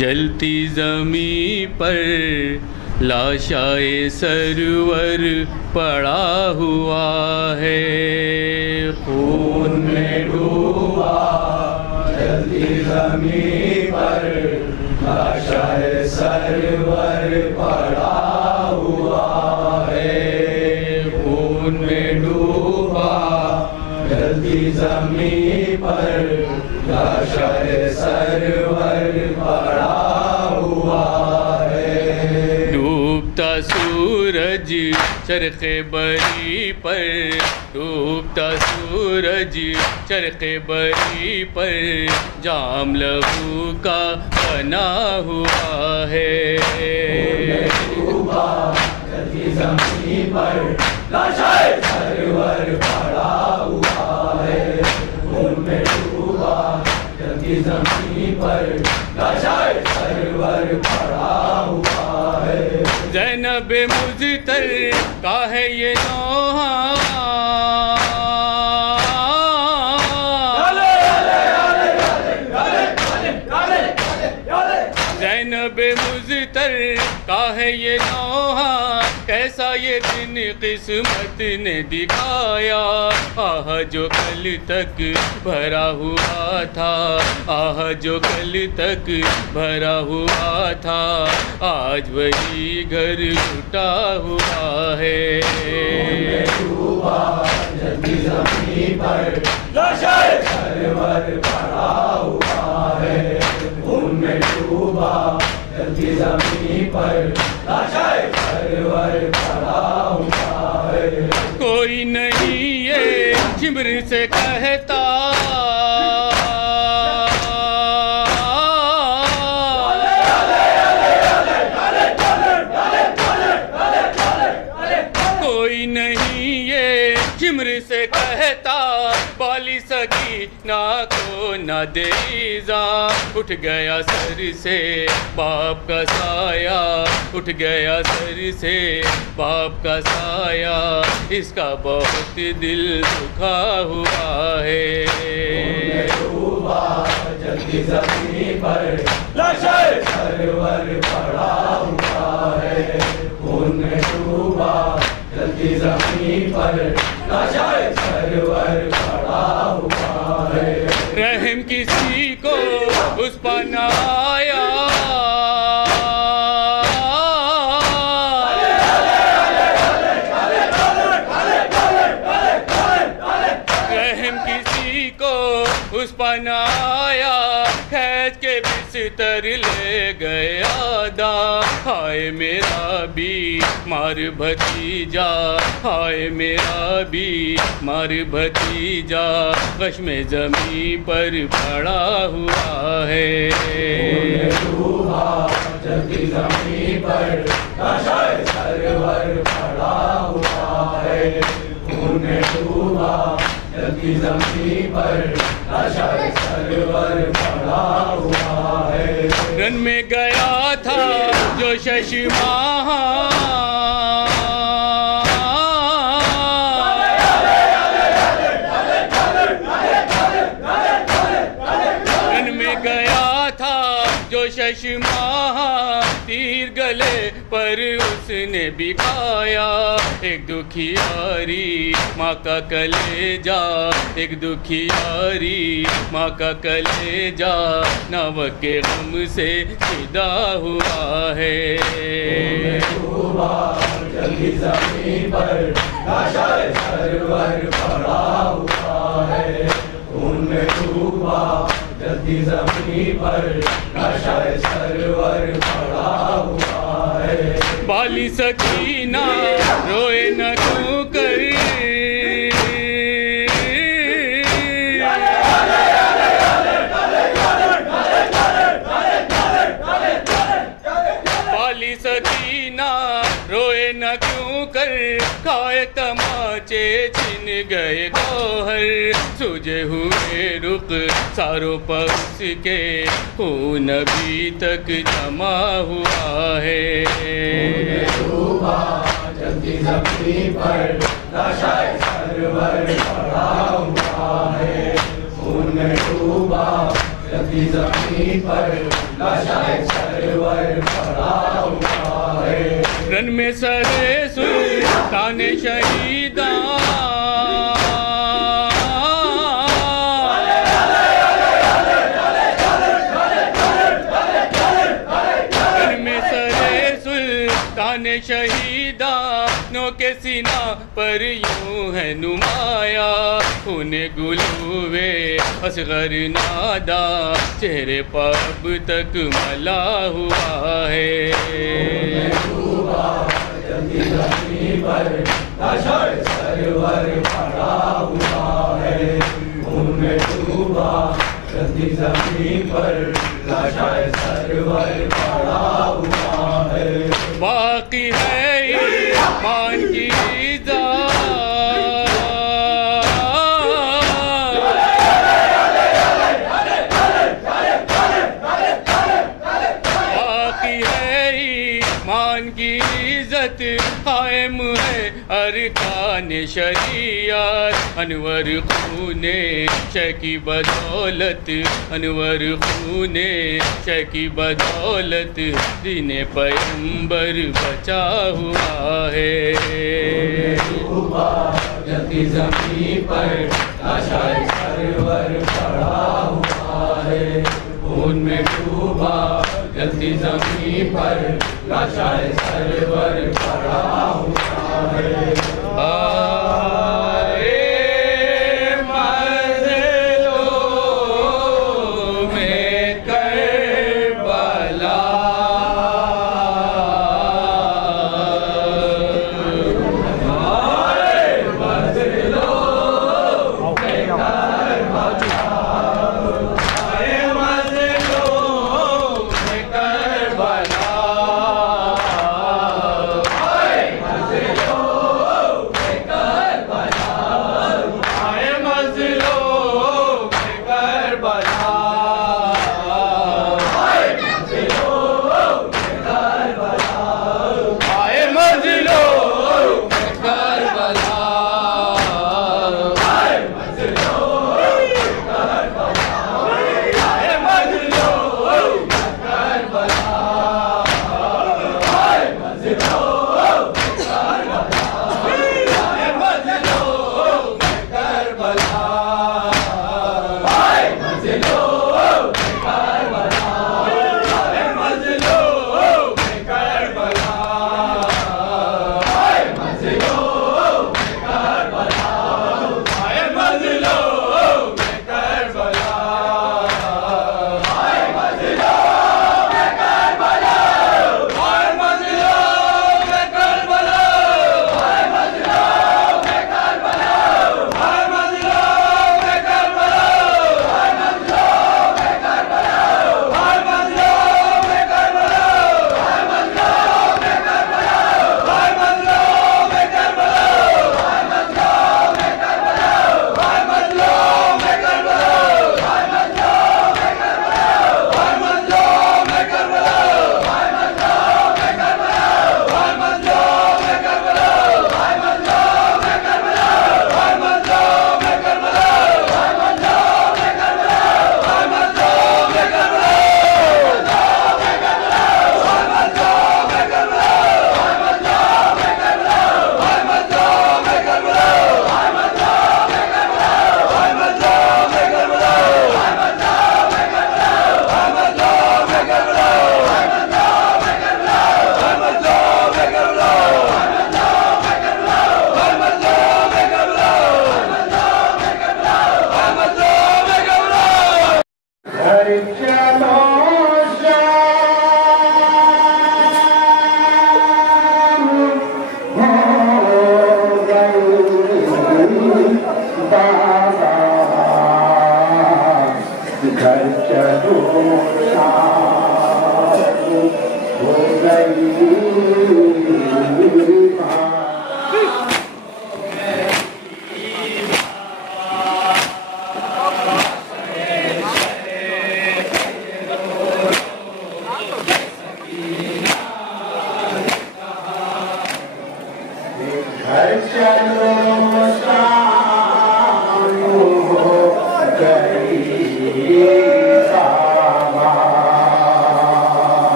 जलती ज़मीं पर लाशाए सरवर पड़ा हुआ है, खून में डूबा जलती ज़मीं पर लाशाए सरवर पड़ा हुआ है, खून में डूबा जलती ज़मीं पर लाशाए सरवर पड़ा हुआ है। डूबता सूरज चरखे बरी पर, डूबता सूरज चरखे बरी पर जाम लहू का बना हुआ है, डूबा जलती ज़मीं पर लाशाए सरवर पड़ा हुआ है, खून में डूबा जलती ज़मीं पर लाशाए सरवर पड़ा हुआ है। ज़ैनब मुज़्तर का है ये नौहा, ज़ैनब मुज़्तर का है ये नौहा, कैसा ये दिन किस्मत ने दिखाया। आह जो कल तक भरा हुआ था, आह जो कल तक भरा हुआ था, आज वही घर लुटा हुआ है। डूबा जलती ज़मीं पर लाशाए सरवर पड़ा हुआ है, खून में डूबा जलती ज़मीं पर लाशाए सरवर पड़ा हुआ है। कोई नहीं ये चिमर से कहता, कोई नहीं ये चिमर से कहता, बाली सकी ना को ना देजा। उठ गया सर से बाप का साया, उठ गया सर से बाप का साया, इसका बहुत दिल दुखा हुआ है। डूबा जलती ज़मीं पर लाशाए सरवर पड़ा हुआ है, खून में डूबा जलती ज़मीं पर लाशाए सरवर पड़ा हुआ है। रहम किसी को उस पर न आया, रहम किसी को उस पर न आया, खैज के बिस्तर ले गया दा। हाय मेरा भी मार भतीजा, हाय मेरा भी मार भतीजा, कश में ज़मीं पर पड़ा हुआ है। डूबा जलती ज़मीं पर लाशाए सरवर पड़ा हुआ है, खून में डूबा जलती ज़मीं पर लाशाए सरवर पड़ा हुआ है। रन में गया था जो शशमाहा, रन में गया था जो शशमाहा, तीर गले पर उसने भी खाया। एक दुखियारी माँ का कलेजा, एक दुखियारी माँ का कलेजा, नवक के गम से फिदा हुआ है। डूबा जलती ज़मीं पर लाशाए सरवर पड़ा हुआ है, खून में डूबा जलती ज़मीं पर लाशाए सरवर पड़ा हुआ है। बाली सकीना रोए न क्यों कर, बाली सकीना रोए न क्यों कर, खाए तमाचे छिन गए गौहर, सूझे हुए रुख सारों पर उसके, खून अभी तक जमा हुआ है। डूबा जलती ज़मीं पर लाशाए सरवर पड़ा हुआ है, खून में डूबा जलती ज़मीं पर लाशाए सीना पर यूं है नुमाया, उन्हें गुलूवे असगर नादा चेहरे पर अब तक मला हुआ है। जल्दी ज़मीं पर लाशाए सरवर पड़ा हुआ है, खून में डूबा जल्दी ज़मीं पर लाशाए सरवर पड़ा हुआ है। बाकी है ईमान की इज्जत कायम है अरकान शरीयत, अनवर खूने शय की बदौलत, अनवर खूने शय की बदौलत दीने पैगंबर बचा हुआ है। जल्दी ज़मीं पर लाशाए सरवर पड़ा हुआ है, खून में डूबा जल्दी ज़मीं पर लाशाए सरवर पड़ा हुआ है।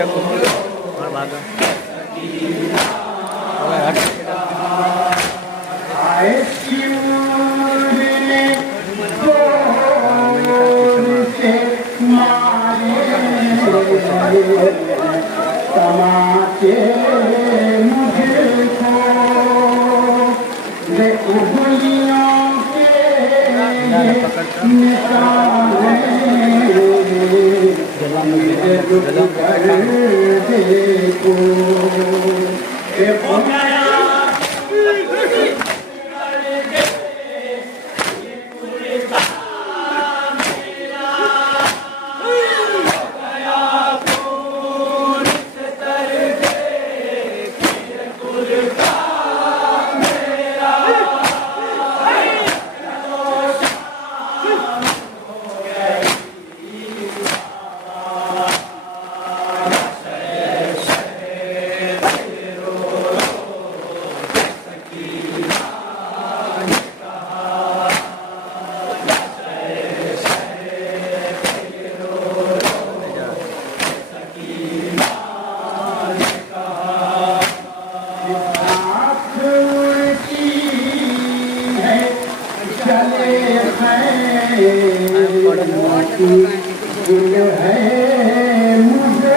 नाटक तमाचे मुझको दे उंगलियों के निशाने मुझे दुख कर देखो दिल है मुझे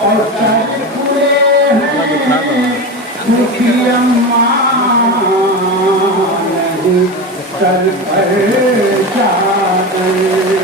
और पूरे हैं दुखी अम्मा नहीं सर पर चादर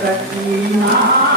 Sakina